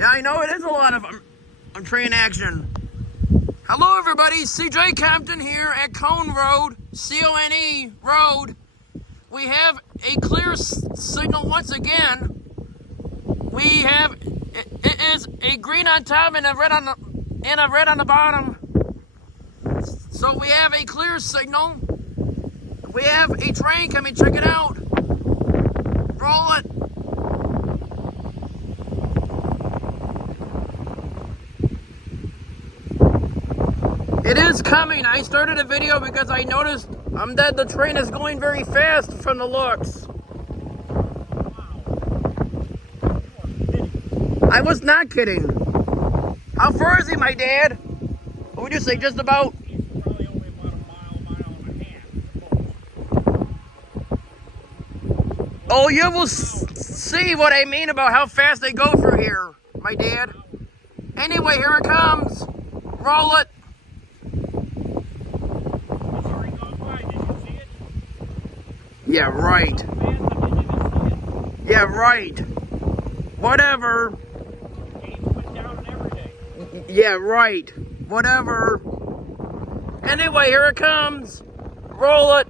Yeah, I know it is a lot of train action. Hello, everybody. CJ Compton here at Cone Road, C-O-N-E Road. We have a clear signal once again. We have it is a green on top and a red on the bottom. So we have a clear signal. We have a train coming. Check it out. Roll it. It is coming. I started a video because I noticed that the train is going very fast from the looks. I was not kidding. How far is he, my dad? What would you say, just about? Probably only about a mile and a half. Oh, you will see what I mean about how fast they go through here, my dad. Anyway, here it comes. Roll it. Yeah, right. Yeah, right. Whatever. Yeah, right. Whatever. Anyway, here it comes. Roll it.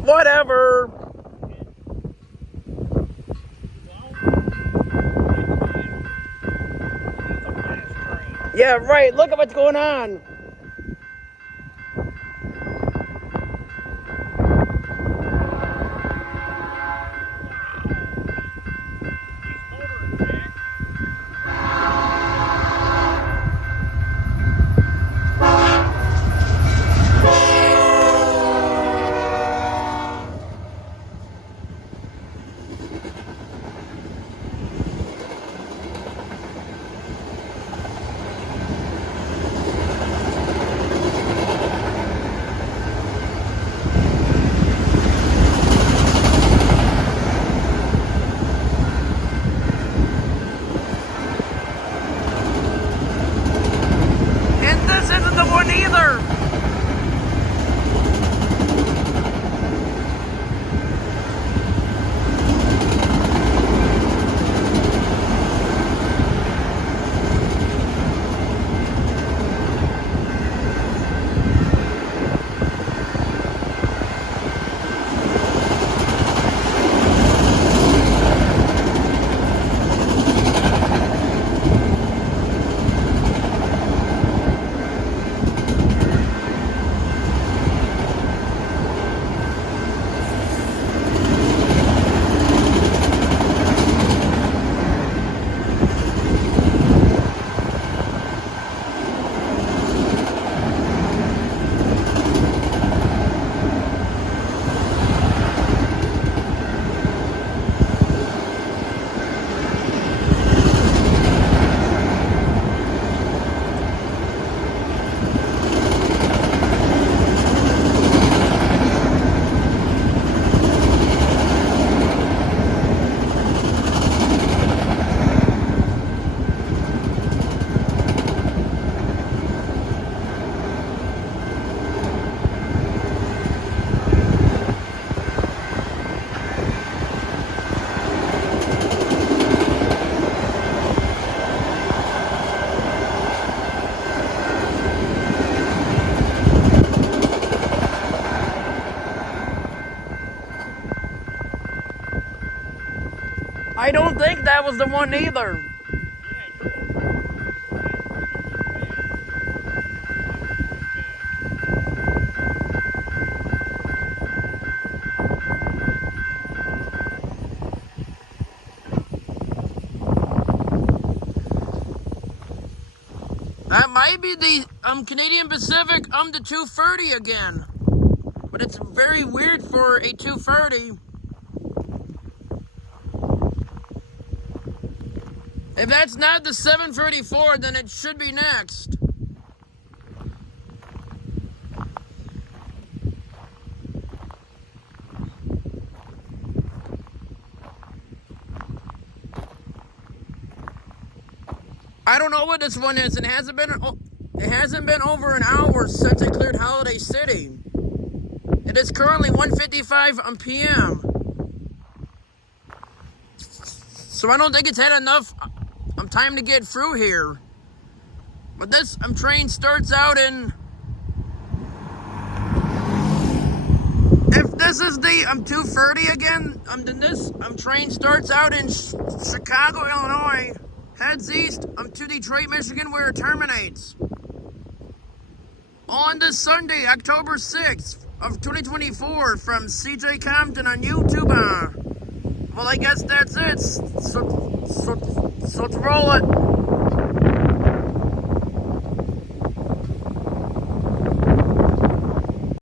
Whatever. Yeah, right. Look at what's going on. Either. I don't think that was the one either. That might be the Canadian Pacific the 230 again. But it's very weird for a 230. If that's not the 734, then it should be next. I don't know what this one is. It hasn't been over an hour since I cleared Holiday City. It is currently 1:55 p.m. So I don't think it's had enough time to get through here. But this train starts out in... If this is the 230 again, then this train starts out in Chicago, Illinois, heads east to Detroit, Michigan, where it terminates. On this Sunday, October 6th of 2024, from CJ Compton on YouTube. Well, I guess that's it. So let's roll it.